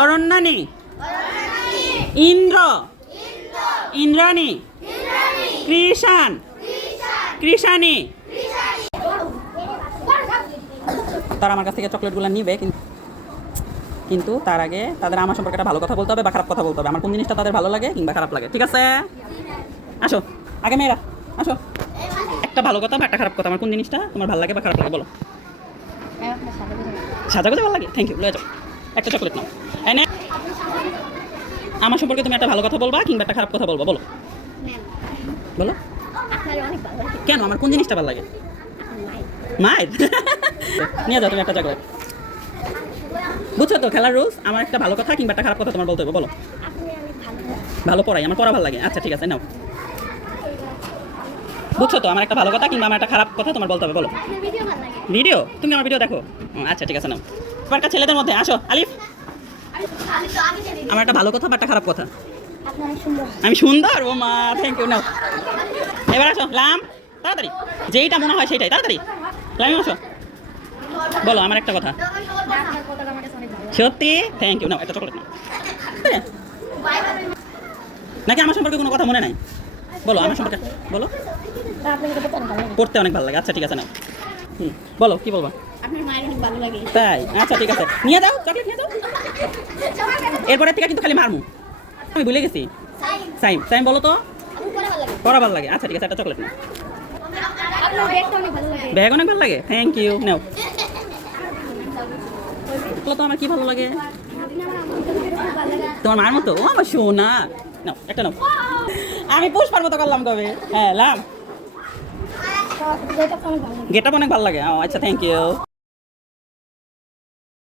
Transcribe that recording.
অরণ্যানী, ইন্দ্র, ইন্দ্রাণী, কৃষাণ, কৃষাণী। তারা আমার কাছ থেকে চকলেটগুলো নিবে, কিন্তু তার আগে তাদের আমার সম্পর্কে একটা ভালো কথা বলতে হবে বা খারাপ কথা বলতে হবে। আমার কোন জিনিসটা তাদের ভালো লাগে কিংবা খারাপ লাগে, ঠিক আছে? আসো আগে মেয়েরা আসো, একটা ভালো কথা বা একটা খারাপ কথা, আমার কোন জিনিসটা তোমার ভালো লাগে বা খারাপ লাগে বলো। সাজাগোজা ভালো লাগে, থ্যাংক ইউ, লয়ে যাও একটা চকলেট নাও। এনে আমার সম্পর্কে তুমি একটা ভালো কথা বলবা কিংবা একটা খারাপ কথা বলবা, বলো বলো। কেন, আমার কোন জিনিসটা ভালো লাগে? মায়ের। নিয়ে যাও তুমি একটা চকলেট। বুঝছো তো খেলার রুলস? আমার একটা ভালো কথা কিংবা একটা খারাপ কথা তোমার বলতে হবে, বলো। ভালো পড়াই, আমার পড়া ভালো লাগে, আচ্ছা ঠিক আছে নাও। বুঝছো তো, আমার একটা ভালো কথা কিংবা আমার একটা খারাপ কথা তোমার বলতে হবে, বলো। ভিডিও, তুমি আমার ভিডিও দেখো, আচ্ছা ঠিক আছে নাও। এবারকার ছেলেদের মধ্যে আসো, আলিফ। আমার একটা ভালো কথা বা একটা খারাপ কথা? আমি সুন্দর, ও মা, থ্যাংক ইউ, নাও। এবার আসো লাম, তাড়াতাড়ি, যেইটা মনে হয় সেটাই, তাড়াতাড়ি লামি আসো, বলো আমার একটা কথা। সত্যি, থ্যাংক ইউ, নাও একটা চকলেট নাও। নাকি আমার সম্পর্কে কোনো কথা মনে নাই? বলো আমার সম্পর্কে, বলো। পড়তে অনেক ভালো লাগে, আচ্ছা ঠিক আছে নাও। বলো কি বলবো। তাই, আচ্ছা ঠিক আছে, নিয়ে যাও চকলেট, নিয়ে যাও। এরপরের থেকে কিন্তু খালি মারমু, আমি ভুলে গেছি। সাইম, সাইম বলো তো। পড়া ভালো লাগে, আচ্ছা ঠিক আছে একটা চকলেট নাও। ব্যাগ অনেক ভালো লাগে, থ্যাংক ইউ, নাও। বলো তো আমার কি ভালো লাগে? তোমার মার মতো, ও আমার সোনা, নাও একটা নাও। আমি পুষ্পার মতো করলাম কবে? হ্যাঁ লাম, গেটআপ অনেক ভালো লাগে, ও আচ্ছা থ্যাংক ইউ।